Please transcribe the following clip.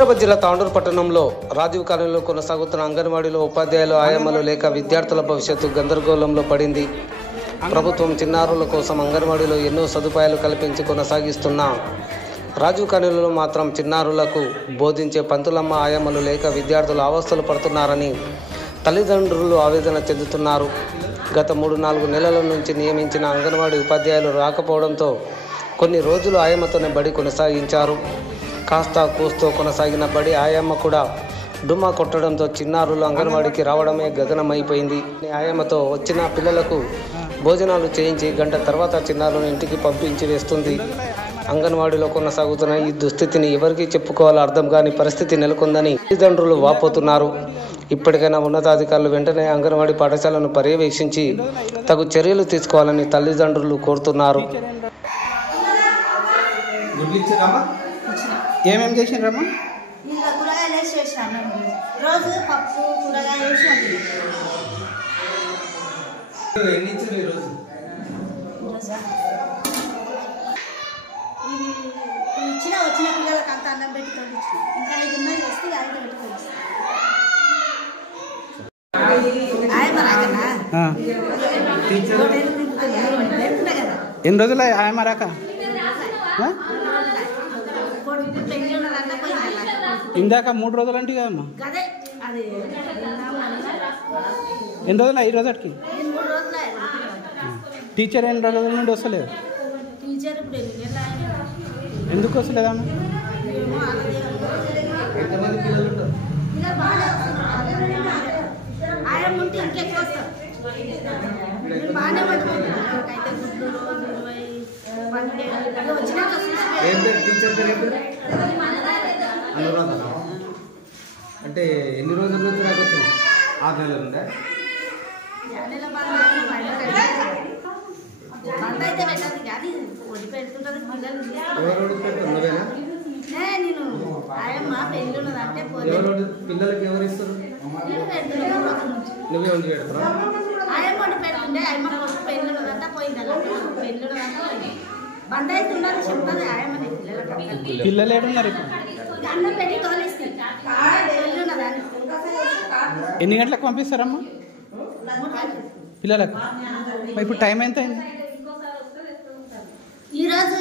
వికారాబాద్ జిల్లా తాండూరు పట్టణంలో రాజీవ్ కాలనీలో కొనసాగుతున్న అంగన్వాడీలో ఉపాధ్యాయులు ఆయమ్మలు లేక విద్యార్థుల భవిష్యత్తు గందరగోళంలో పడింది. ప్రభుత్వం చిన్నారుల కోసం అంగన్వాడీలో ఎన్నో సదుపాయాలు కల్పించి కొనసాగిస్తున్న రాజీవ్ కాలనీలో మాత్రం చిన్నారులకు బోధించే పంతులమ్మ ఆయమ్మలు లేక విద్యార్థులు అవస్థలు పడుతున్నారని తల్లిదండ్రులు ఆవేదన చెందుతున్నారు. గత 3-4 నెలల నుంచి నియమించిన అంగన్వాడీ ఉపాధ్యాయులు రాకపోవడంతో కొన్ని రోజులు ఆయమ్మతోనే బడి కొనసాగించారు. కాస్త కూస్తో కొనసాగిన బడి ఆయమ్మ కూడా డుమ్మా కొట్టడంతో చిన్నారులు అంగన్వాడీకి రావడమే గగనమైపోయింది. ఆయమ్మతో వచ్చిన పిల్లలకు భోజనాలు చేయించి గంట తర్వాత చిన్నారులను ఇంటికి పంపించి వేస్తుంది. అంగన్వాడీలో కొనసాగుతున్న ఈ దుస్థితిని ఎవరికి చెప్పుకోవాలో అర్థం కాని పరిస్థితి నెలకొందని తల్లిదండ్రులు వాపోతున్నారు. ఇప్పటికైనా ఉన్నతాధికారులు వెంటనే అంగన్వాడీ పాఠశాలను పర్యవేక్షించి తగు చర్యలు తీసుకోవాలని తల్లిదండ్రులు కోరుతున్నారు. ఏమేమి చేసినారమ్మా? కూరగాయలు వేసి చేసినాను. రోజు పప్పు కూరగాయలు వేసి వచ్చిన పిల్లలకు అంత అన్నం పెట్టుకోండి. ఇంకా 5 ఉన్నాయి వస్తే 5 పెట్టుకోండి. ఎన్ని రోజులు ఆయమ్మ రాక? ఇందాక 3 రోజులు అంటే కదమ్మా. ఎన్ని రోజులు? 5 రోజులకి. టీచర్ ఎన్ని రోజుల నుండి వస్తలేదు? ఎందుకు వస్తలేదమ్మా? అంటే ఎన్ని రోజుల నుంచి రావచ్చు? 6 నెలల నుండే పిల్లలకి ఎవరు ఇస్తారు? నువ్వే వండి పెడతారా? పిల్లలు ఏడున్నారు? ఎన్ని గంటలకు పంపిస్తారమ్మా పిల్లలకు? ఇప్పుడు టైం ఎంత అయింది? ఈ రోజు